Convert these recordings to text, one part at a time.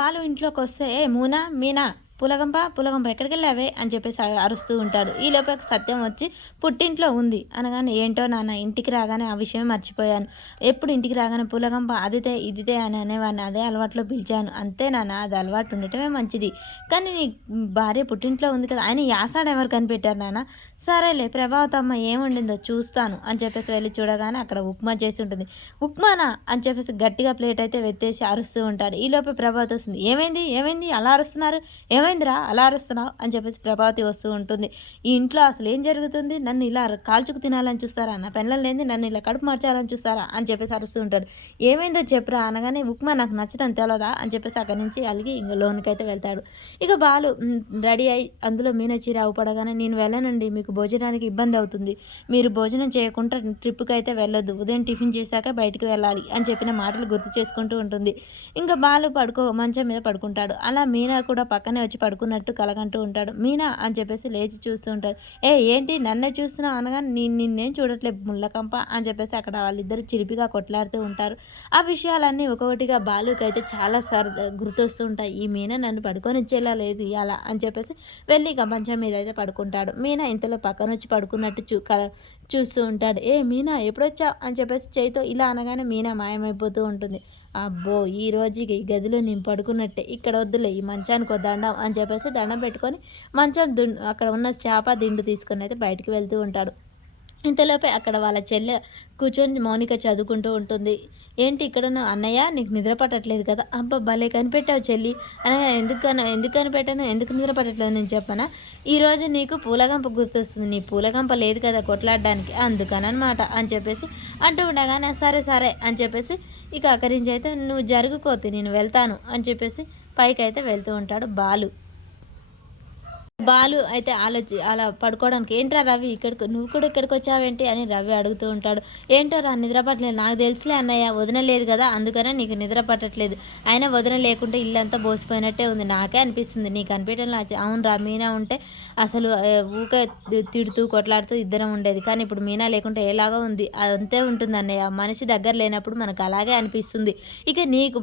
బాలు ఇంట్లోకొస్తే, "ఏ మూనా, మీనా పులగంప, పులగంప ఎక్కడికెళ్ళావే?" అని చెప్పేసి అరుస్తూ ఉంటాడు. ఈలోపే సత్యం వచ్చి, "పుట్టింట్లో ఉంది" అనగానే, "ఏంటో నాన్న ఇంటికి రాగానే ఆ విషయమే మర్చిపోయాను. ఎప్పుడు ఇంటికి రాగానే పులగంప అదితే, ఇదితే అని అనేవాడిని. అదే అలవాట్లో పిలిచాను. అంతే నాన్న, అది అలవాటు ఉండటమే మంచిది. కానీ నీ భార్య పుట్టింట్లో ఉంది కదా! అయినా యాసాడ ఎవరు కనిపెట్టారు నాన్న?" "సరేలే ప్రభావతమ్మ ఏం వండిందో చూస్తాను" అని చెప్పేసి వెళ్లి చూడగానే అక్కడ ఉప్మా చేసి ఉంటుంది. "ఉప్మానా?" అని చెప్పేసి గట్టిగా ప్లేట్ అయితే వెత్తేసి అరుస్తూ ఉంటాడు. ఈలోపే ప్రభావతి వస్తుంది. "ఏమైంది? ఏమైంది? అలా అరుస్తున్నారు? ఏమైందిరా అలా అరుస్తున్నావు?" అని చెప్పేసి ప్రభావతి వస్తూ ఉంటుంది. "ఈ ఇంట్లో అసలు ఏం జరుగుతుంది? నన్ను ఇలా కాల్చుకు తినాలని చూస్తారా? నా పెళ్ళం లేనిది నన్ను ఇలా కడుపు మార్చాలని చూస్తారా?" అని చెప్పేసి అరుస్తూ ఉంటాడు. "ఏమైందో చెప్పురా" అనగానే, "ఉప్మా నాకు నచ్చదని తెలవదా?" అని చెప్పేసి అక్కడి నుంచి అలిగి ఇంక లోనికైతే వెళ్తాడు. ఇక బాలు రెడీ అయ్యి అందులో మీనాక్షి రావు పడగానే, "నేను వెళ్ళనండి, మీకు భోజనానికి ఇబ్బంది అవుతుంది. మీరు భోజనం చేయకుండా ట్రిప్‌కి అయితే వెళ్ళొద్దు. ఉదయం టిఫిన్ చేశాక బయటికి వెళ్ళాలి" అని చెప్పిన మాటలు గుర్తు చేసుకుంటూ ఉంటుంది. ఇంకా బాలు మంచం మీద పడుకుంటాడు. అలా మీనా కూడా పక్కనే వచ్చి పడుకున్నట్టు కలగంటూ ఉంటాడు. "మీనా" అని చెప్పేసి లేచి చూస్తూ ఉంటాడు. ఏంటి నన్నే చూస్తున్నావు?" అనగానే, నిన్నేం చూడట్లేదు ముళ్ళకంప" అని చెప్పేసి అక్కడ వాళ్ళిద్దరూ చిలిపిగా కొట్లాడుతూ ఉంటారు. ఆ విషయాలన్నీ ఒక్కొక్కటిగా బాలుకైతే చాలా గుర్తొస్తూ ఉంటాయి. ఈ మీనా నన్ను పడుకోనిచ్చేలా లేదు ఇయాల అని చెప్పేసి వెళ్ళి ఇక మంచం మీద అయితే పడుకుంటాడు. మీనా ఇంతలో పక్కనొచ్చి పడుకున్నట్టు చూస్తూ ఉంటాడు. మీనా ఎప్పుడొచ్చావు?" అని చెప్పేసి చేయితో ఇలా అనగానే మీనా మాయమైపోతూ ఉంటుంది. అబ్బో! ఈ రోజుకి ఈ గదిలో నేను పడుకున్నట్టే. ఇక్కడ వద్దులే, ఈ మంచానికో దండం అని చెప్పేసి దండం పెట్టుకొని మంచం అక్కడ ఉన్న చాప దిండు తీసుకొని అయితే బయటికి వెళ్తూ ఉంటాడు. ఇంతలోపే అక్కడ వాళ్ళ చెల్లె కూర్చొని మౌనిక చదువుకుంటూ ఉంటుంది. "ఏంటి ఇక్కడున్నావు అన్నయ్య, నీకు నిద్ర పట్టట్లేదు కదా?" "అబ్బా భలే కనిపెట్టావు చెల్లి" అనగా, ఎందుకు కనిపెట్టాను, ఎందుకు నిద్ర పట్టట్లేదు నేను చెప్పనా? ఈరోజు నీకు పూలగంప గుర్తొస్తుంది. నీ పూలగంప లేదు కదా కొట్లాడడానికి, అందుకననమాట" అని చెప్పేసి అంటూ ఉండగానే, "సరే సరే" అని చెప్పేసి ఇక అక్కడి నుంచి అయితే, "నువ్వు జరుగుకోతి నేను వెళ్తాను" అని చెప్పేసి పైకైతే వెళ్తూ ఉంటాడు బాలు. బాలు అయితే అలా పడుకోవడానికి, "ఏంట్రా రవి ఇక్కడికి, నువ్వు కూడా ఇక్కడికొచ్చావేంటి?" అని రవి అడుగుతూ ఉంటాడు. "ఏంటోరా నిద్ర పట్టలేదు, నాకు తెలుసులే అన్నయ్య, వదిన లేదు కదా అందుకనే నీకు నిద్ర పట్టట్లేదు. అయినా వదిన లేకుంటే ఇల్లంతా బోసిపోయినట్టే ఉంది, నాకే అనిపిస్తుంది. నీకు అనిపించడం అవునురా, మీనా ఉంటే అసలు ఊకే తిడుతూ కొట్లాడుతూ ఇద్దరం ఉండేది. కానీ ఇప్పుడు మీనా లేకుంటే ఎలాగో ఉంది, అంతే ఉంటుంది అన్నయ్య. మనిషి దగ్గర లేనప్పుడు మనకు అలాగే అనిపిస్తుంది. ఇక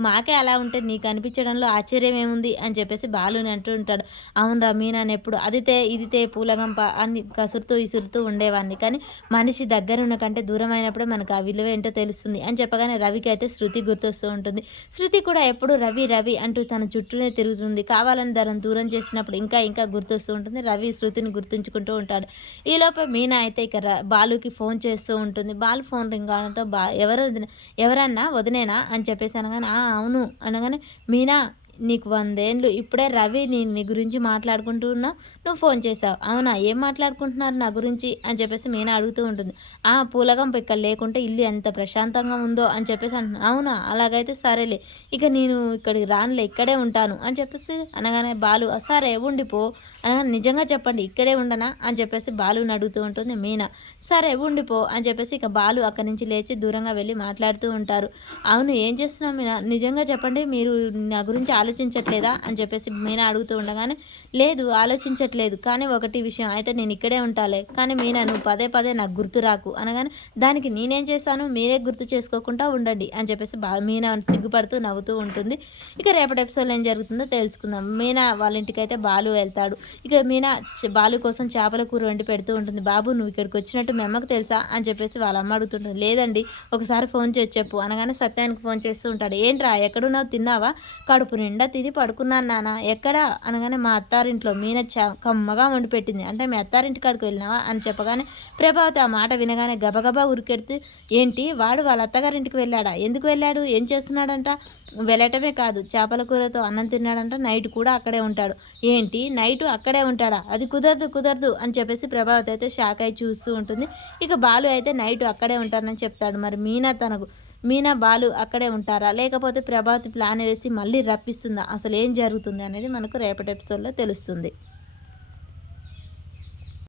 మాకే అలా ఉంటే నీకు అనిపించడంలో ఆశ్చర్యం ఏముంది" అని చెప్పేసి బాలుని అంటూ ఉంటాడు. "అవునురా, మీనాని ఎప్పుడు అదితే ఇదితే పూలగంప అని కసురుతూ ఇసురుతూ ఉండేవాడిని. కానీ మనిషి దగ్గరున్న కంటే దూరమైనప్పుడే మనకు ఆ విలువ ఏంటో తెలుస్తుంది" అని చెప్పగానే రవికి అయితే శృతి గుర్తొస్తూ ఉంటుంది. శృతి కూడా ఎప్పుడు రవి రవి అంటూ తన చుట్టూనే తిరుగుతుంది. కావాలని దాన్ని దూరం చేసినప్పుడు ఇంకా ఇంకా గుర్తొస్తూ ఉంటుంది. రవి శృతిని గుర్తుంచుకుంటూ ఉంటాడు. ఈలోపే మీనా అయితే ఇక బాలుకి ఫోన్ చేస్తూ ఉంటుంది. బాలు ఫోన్ రింగ్ అవడంతో, ఎవరన్నా వదినేనా అని చెప్పేసి అనగానే, అవును" అనగానే, "మీనా నీకు 100 ఏండ్లు, ఇప్పుడే రవి నీ గురించి మాట్లాడుకుంటూ ఉన్నావు, నువ్వు ఫోన్ చేసావు. అవునా, ఏం మాట్లాడుకుంటున్నారు నా గురించి" అని చెప్పేసి మీనా అడుగుతూ ఉంటుంది. "పూలగంప ఇక్కడ లేకుంటే ఇల్లు ఎంత ప్రశాంతంగా ఉందో" అని చెప్పేసి అంటున్నా. "అవునా, అలాగైతే సరేలే, ఇక నేను ఇక్కడికి రానులే, ఇక్కడే ఉంటాను" అని చెప్పేసి అనగానే బాలు, "సరే ఉండిపో" అనగానే, "నిజంగా చెప్పండి ఇక్కడే ఉండనా" అని చెప్పేసి బాలుని అడుగుతూ ఉంటుంది మీనా. "సరే ఉండిపో" అని చెప్పేసి ఇక బాలు అక్కడి నుంచి లేచి దూరంగా వెళ్ళి మాట్లాడుతూ ఉంటారు. "అవును ఏం చేస్తున్నావు మీనా, నిజంగా చెప్పండి, మీరు నా గురించి ఆలోచించట్లేదా" అని చెప్పేసి మీనా అడుగుతూ ఉండగానే, "లేదు ఆలోచించట్లేదు, కానీ ఒకటి విషయం అయితే నేను ఇక్కడే ఉంటాలే, కానీ మీనా నువ్వు పదే పదే నాకు గుర్తు రాకు" అనగానే, "దానికి నేనేం చేశాను, మీరే గుర్తు చేసుకోకుండా ఉండండి" అని చెప్పేసి మీనా సిగ్గుపడుతూ నవ్వుతూ ఉంటుంది. ఇక రేపటి ఎపిసోడ్లో ఏం జరుగుతుందో తెలుసుకుందాం. మీనా వాళ్ళ ఇంటికైతే బాలు వెళ్తాడు. ఇక మీనా బాలు కోసం చేపల కూర వండి పెడుతూ ఉంటుంది. "బాబు నువ్వు ఇక్కడికి వచ్చినట్టు మీ అమ్మకు తెలుసా" అని చెప్పేసి వాళ్ళ అమ్మ అడుగుతుంటుంది. "లేదండి, ఒకసారి ఫోన్ చేసి చెప్పు" అనగానే సత్యానికి ఫోన్ చేస్తూ ఉంటాడు. "ఏంట్రా ఎక్కడున్నావు, తిన్నావా?" "కడుపు నిండా తిని పడుకున్నాను నాన్న." "ఎక్కడా?" అనగానే, "మా అత్తారింట్లో మీన కమ్మగా వండి పెట్టింది." "అంటే మీ అత్తారింటి కాడికి వెళ్ళినావా" అని చెప్పగానే, ప్రభావతి ఆ మాట వినగానే గబగబా ఉరికెడితే, "ఏంటి వాడు వాళ్ళ అత్తగారింటికి వెళ్ళాడా? ఎందుకు వెళ్ళాడు, ఏం చేస్తున్నాడంట?" "వెళ్ళటమే కాదు, చేపల కూరతో అన్నం తిన్నాడంట, నైట్ కూడా అక్కడే ఉంటాడు." "ఏంటి నైటు అక్కడే ఉంటాడా? అది కుదరదు కుదరదు" అని చెప్పేసి ప్రభావతి అయితే షాక్ అయి చూస్తూ ఉంటుంది. ఇక బాలు అయితే నైట్ అక్కడే ఉంటానని చెప్తాడు. మరి మీనా బాలు అక్కడే ఉంటారా, లేకపోతే ప్రభావతి ప్లాన్ వేసి మళ్ళీ రప్పిస్తుందా, అసలు ఏం జరుగుతుంది అనేది మనకు రేపటి ఎపిసోడ్లో తెలుస్తుంది.